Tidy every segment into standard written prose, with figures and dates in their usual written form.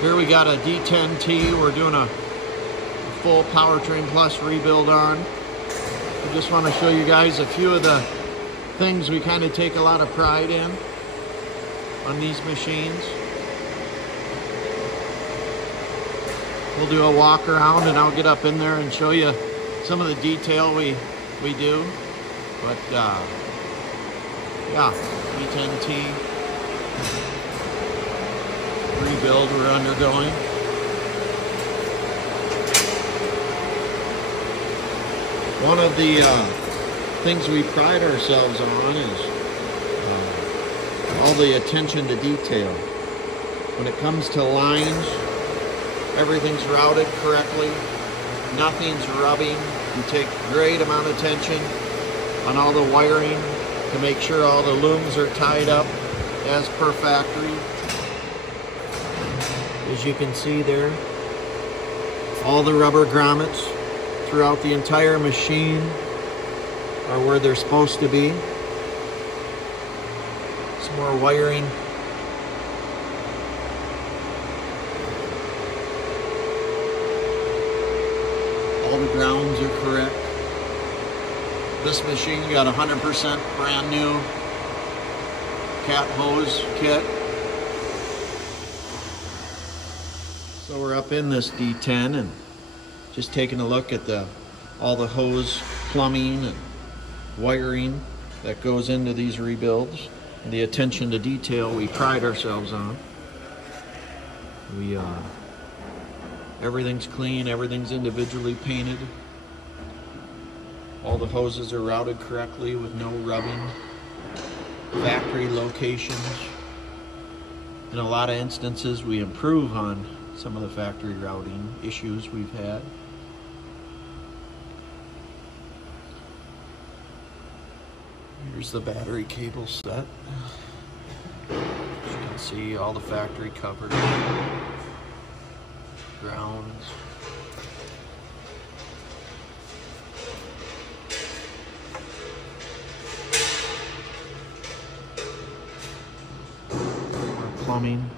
Here we got a D10T. We're doing a full Powertrain Plus rebuild on. I just want to show you guys a few of the things we kind of take a lot of pride in on these machines. We'll do a walk around and I'll get up in there and show you some of the detail we do. But yeah, D10T rebuild we're undergoing. One of the things we pride ourselves on is all the attention to detail. When it comes to lines, everything's routed correctly, nothing's rubbing. We take great amount of attention on all the wiring to make sure all the looms are tied up as per factory. As you can see there, all the rubber grommets throughout the entire machine are where they're supposed to be. Some more wiring. All the grounds are correct. This machine got 100% brand new cat hose kit. So we're up in this D10 and just taking a look at all the hose plumbing and wiring that goes into these rebuilds, and the attention to detail we pride ourselves on. Everything's clean, everything's individually painted. All the hoses are routed correctly with no rubbing. Factory locations. In a lot of instances, we improve on some of the factory routing issues we've had. Here's the battery cable set. As you can see, all the factory coverage, grounds. More plumbing.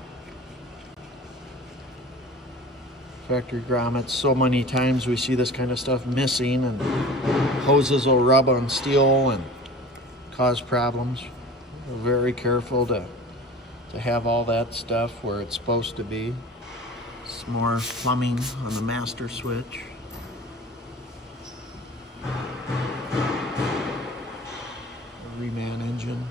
Factory grommets. So many times we see this kind of stuff missing, and hoses will rub on steel and cause problems. We're very careful to have all that stuff where it's supposed to be. Some more plumbing on the master switch. Reman engine.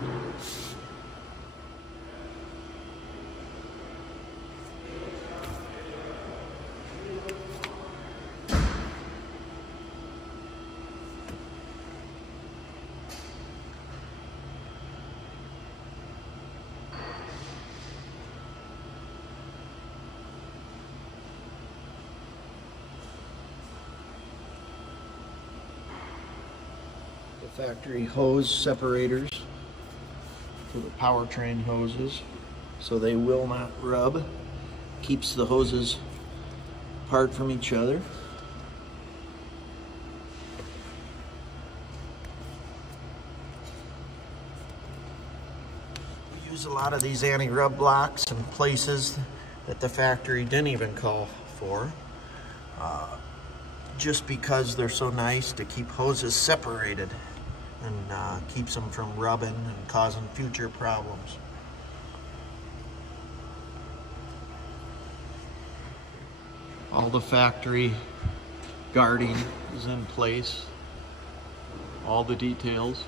Factory hose separators for the powertrain hoses, so they will not rub. Keeps the hoses apart from each other. We use a lot of these anti-rub blocks in places that the factory didn't even call for. Just because they're so nice to keep hoses separated and keeps them from rubbing and causing future problems. All the factory guarding is in place. All the details.